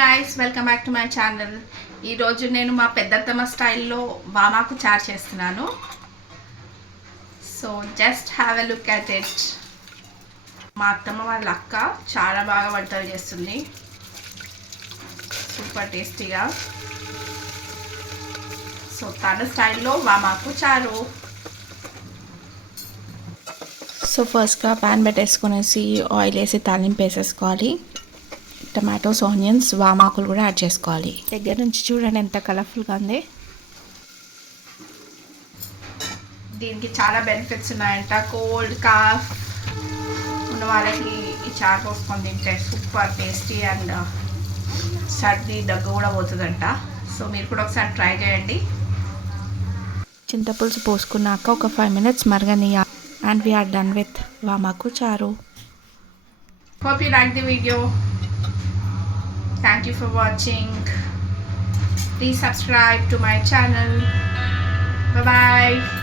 Guys, welcome back to my channel. ఈరోజు నేను మా పెద్దత్తమ్మ స్టైల్లో వామాకు చారు చేస్తున్నాను. So just have a look at it. మా అత్తమ్మ వాళ్ళ అక్క చాలా బాగా వంటలు చేస్తుంది, సూపర్ టేస్టీగా. సో తన స్టైల్లో వామాకు చారు. సో ఫస్ట్గా ప్యాన్ పెట్టేసుకునేసి ఆయిల్ వేసి తాలింపు వేసేసుకోవాలి. టమాటోస్, ఆనియన్స్, వామాకులు కూడా యాడ్ చేసుకోవాలి. దగ్గర నుంచి చూడండి ఎంత కలర్ఫుల్గా ఉంది. దీనికి చాలా బెనిఫిట్స్ ఉన్నాయంట. కోల్డ్, కాఫ్ ఉన్న వాళ్ళకి ఈ చారు పోసుకొని తింటే సూపర్ టేస్టీ అండ్ సర్ది దగ్గు కూడా పోతుందంట. సో మీరు కూడా ఒకసారి ట్రై చేయండి. చింతపులుసు పోసుకున్నాక ఒక 5 minutes మరగని అండ్ వీఆర్ డన్ విత్ వామాకు చారు. Hope you like the video. Thank you for watching. Please subscribe to my channel. Bye bye.